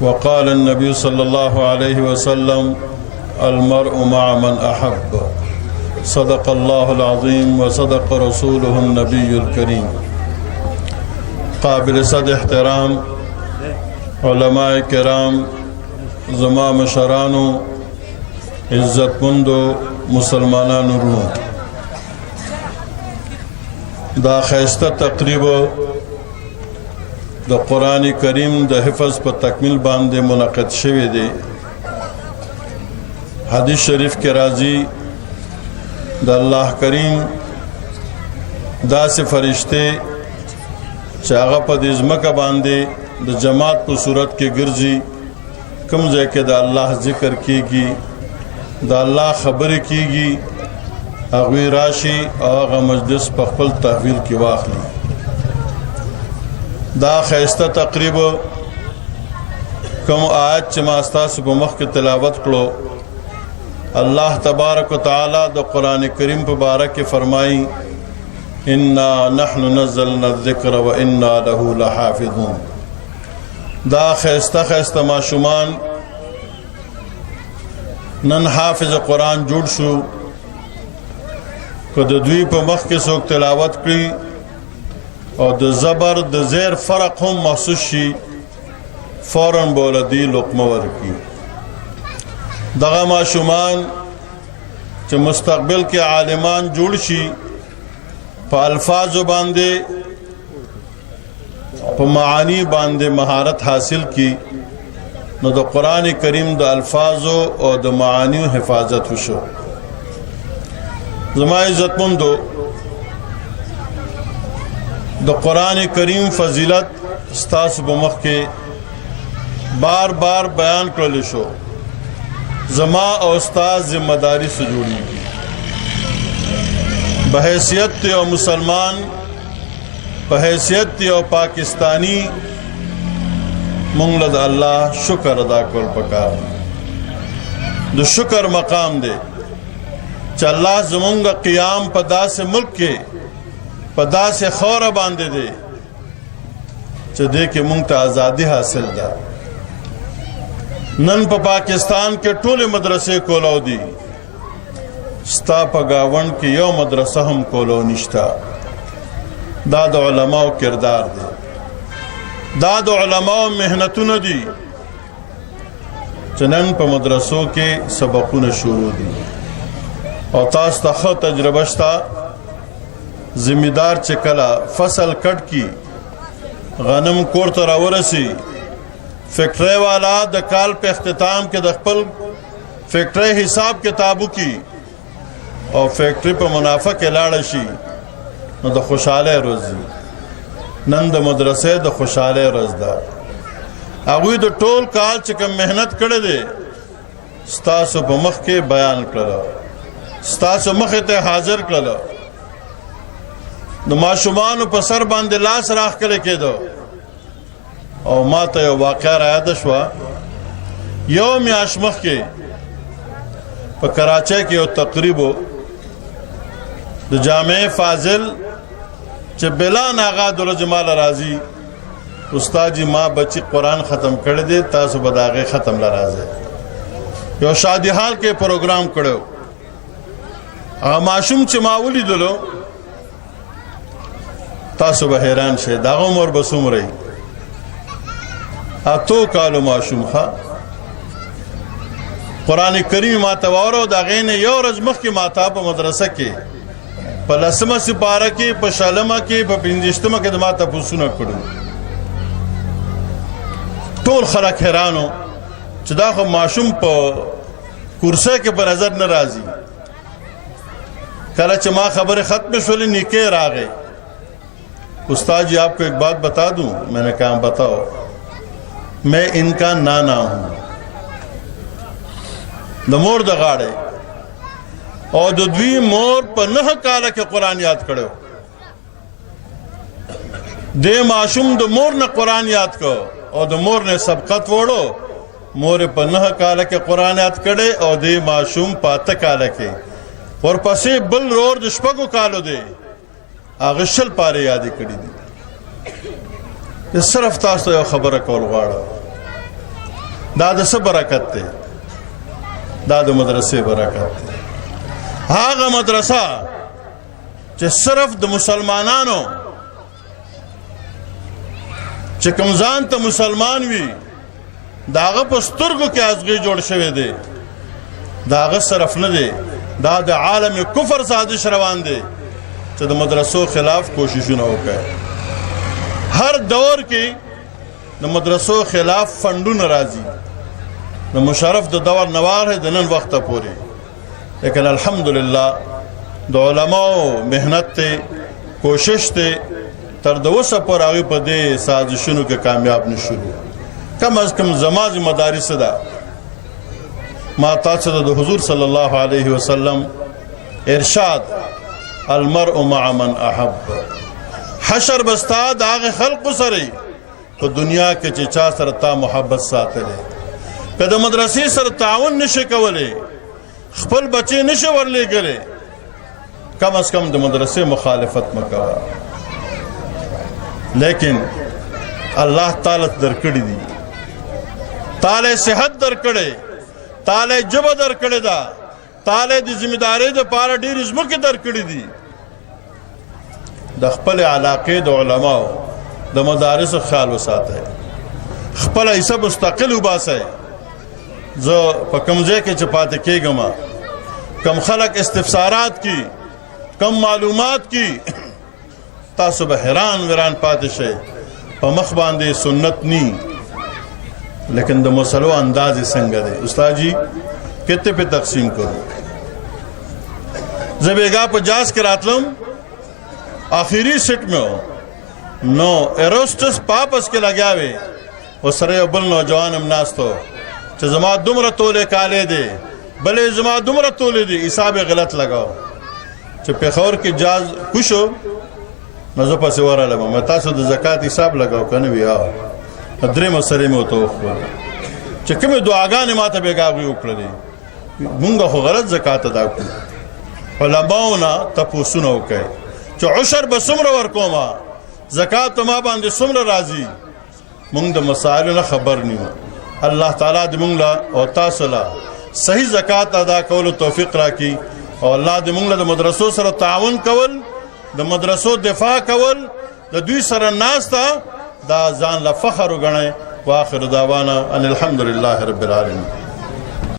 वक़ाल नबी सल्लल्लाहु अलैहि वसल्लम अलमर्उ मअ मन अहब्ब सदक़ल्लाहुल अज़ीम व सदक़ रसूलुहुन नबियुल करीम। काबिल सद एहतराम उलमाए किराम, ज़मा मशरानो, इज़्ज़तमंदो मुसलमानानो रूह, दा खैस्ता तकरीब द कुरान करीम द हिफज पर तकमील बांधे मुनक़द शवे दे। हदीस शरीफ के राजी द अल्लाह करीम दा से फरिश्ते चागा पदिज़्म का बांधे द जमात पर सूरत के गिरजी कम जय के द अल्लाह ज़िक्र कीगी, द अल्लाह खबर कीगी, अगवी राशि आगा मजलिस पखपल तहवील की वाखली दा खैस्ता तकरीब कम आयत चमास्ता से बमख के तिलावत करो। अल्लाह तबारक व तआला द कुरान करीम मुबारक के फरमाई, इन्ना नहनु नज़्ज़लना ज़िक्र व इन्ना लहू लहाफ़िज़ून। दा खैस्ता खैस्ता माशुमान नन हाफिज कुरान जुड़ शू को द दुई पर मख के सोक तिलावत की और द ज़बर द ज़ेर फ़र्क हम महसूस शी फ़ौरन बोला दी लुक़मवर की। दगा माशुमान च मुस्तक़बिल के आलिमान जुड़ शी प अल्फाज बांधे प मानी बांधे महारत हासिल की न द कुरान करीम द अल्फाजो और द मानी हिफाजत हुशो। ज़मा इज़्ज़तमंदो द कुरान करीम फजीलत स्तास बमख के बार बार बयान कर शो। ज़मा और उस्ताद जिम्मेदारी से जुड़ी बहैसियत और मुसलमान बहैसियत और पाकिस्तानी मुंगलद अल्लाह शुक्र अदा कर पकार द शुक्र मकाम दे चल्ला जमुंगा क़ियाम पदा से मुल्क के पदा से खौरा बांधे दे च दे के मुंगता आज़ादी हासिल दा। नन प पाकिस्तान के टोले मदरसे कोलो दी स्ता पगावन के यो मदरसा हम कोलो निश्ता। दाद उलमाओ किरदार दे, दाद उलमाओ मेहनतुन दी चनन प मदरसों के सबकुन शुरू दी और तास तख तजरबश्ता जिम्मेदार चकला फसल कट की गनम कोर तरावरसी फैक्ट्री वाला द काल पे अख्तिताम के दखपल फैक्ट्री हिसाब किताबू की और फैक्ट्री पर मुनाफा के लाड़शी न द खुशहाल रोजी नंद मदरसे द खुशहाल रोजदार अगुई द टोल काल चकम मेहनत करे दे स्तासो बमख के बयान करो स्तासो मखते हाजिर करो द माशुमान पर सर बांधे लाश राख करे के दो। और माता यो वाक़या राया दशवा योम आशमख के पर कराचे के तकरीबो द जामे फाजिल च बिला नागा दुल जमाल राजी उस्ताद जी माँ बच्ची कुरान ख़त्म कर दे तासु बदागे ख़त्म लराजे यो शादी हाल के प्रोग्राम करो माशूम च मावली दुलो तासु बहरान शे दागों और बसुम रही तो कालो माशूम खा कुरान करीम मातवारो दागे ने यो रजमख की माता पर मदरसा के पलसमा सिपारा के पशालमा के पिंजिश्तमा के दमाता पुसुना करू टोल खरा हैरानो चदा खो माशूम प कुर्सा के पर नजर न राजी कल चमा खबर खत्म शोली निके आ गए। उस्ताद जी आपको एक बात बता दूं, मैंने कहा बताओ। मैं इनका नाना हूं द मोर द गाड़े और द्वी मोर पर नह काल के कुरान याद करो दे माशूम द मोर न कुरान याद करो और द मोर ने सबकत वोड़ो मोरे पर नह काल के कुरान याद करे और दे माशूम पात काल के और पसे बल रोर दुष्पगो कालो दे आगशल पारे यादी कड़ी दी। ये सिर्फ तास्तो खबर कौल गाड़ा دا د څه برکت دی؟ دا د مدرسې برکت دی. هغه مدرسه چې صرف د مسلمانانو چې کوم ځان ته مسلمان وي د هغه په سترګو کې ازغې جوړ شوی دی، د هغه صرف نه دی، دا د عالم کفر سازش روان دی چې د مدرسو خلاف کوششونه وکړي. هر دور کې د مدرسو خلاف فندونه راځي، د مشرف د دور نوار د نن وخته پورې، لیکن الحمدلله د علماو مهنت ته کوشش ته تر د اوسه پورې هغوی په دې سازشونو کې کامیاب نشو. کم از کم زما ذمہداري څه ده؟ ما تاسو ته د حضور صلی الله علیه وسلم ارشاد المرء مع من احب، حشر بستا د هغه خلقو سره په دنیا کې چې چا سره تا محبت ساتلی. که د مدرسې سره تعاون نشي کولی، خپل بچی نشي ورلیږلی، کم از کم د مدرسې مخالفت مه کوه. لیکن الله تعالی درکړي دي، تعالی صحت درکړي، تعالی ژبه درکړې ده، تعالی د ذمہدارۍ دپاره ډېرې ځمکې درکړي دي. د خپل علاقې د علماو د مدارسو خیال وساتئ، خپله حصه مستقل وباسئ. زه په کوم ځای کې چې پاتې کېږم، کم خلک استفسارات کی، کم معلومات کی، تاسو به حیران ویران پاتې شئ. په مخ باندې سنت نی، لیکن د مسلو انداز څنګه دی؟ استاد جی کتنے پہ تقسیم کروں؟ زه بیگا په جاز کې راتلم، آخری سیټ میں ہو نو ایروسټس پاپس کې لګیا وی، ورسره یو بل نوجوان هم ناست و چې زما دومره تولې کالې دی، بلې زما دومره تولې دی، حساب یې غلط لګاو. چې پېښور کې جاز کوشو نو زه پسې ورغلم، مې تاسو د زکات حساب لګاو که نه وي؟ درې مسلې مې ورته وښودلې چې کومې دعاګانې ما ته بېګا هغوی وکړلې. مونږ خو غلط زکات ادا کړو. علماو نه تپوسونه وکړئ چې عشر به څومره ورکومه، زکات په ما باندې څومره راځي. مونږ د مسایلو نه خبر نه یو. الله تعالی دې مونږ له او تاسو له صحیح زکات ادا کولو توفیق راکړي، او الله دې مونږ له د مدرسو سره تعاون کول، د مدرسو دفاع کول، د دوی سره ناسته دا ځان له فخر وګڼئ. واخر دعوانا ان الحمد لله رب العالمين.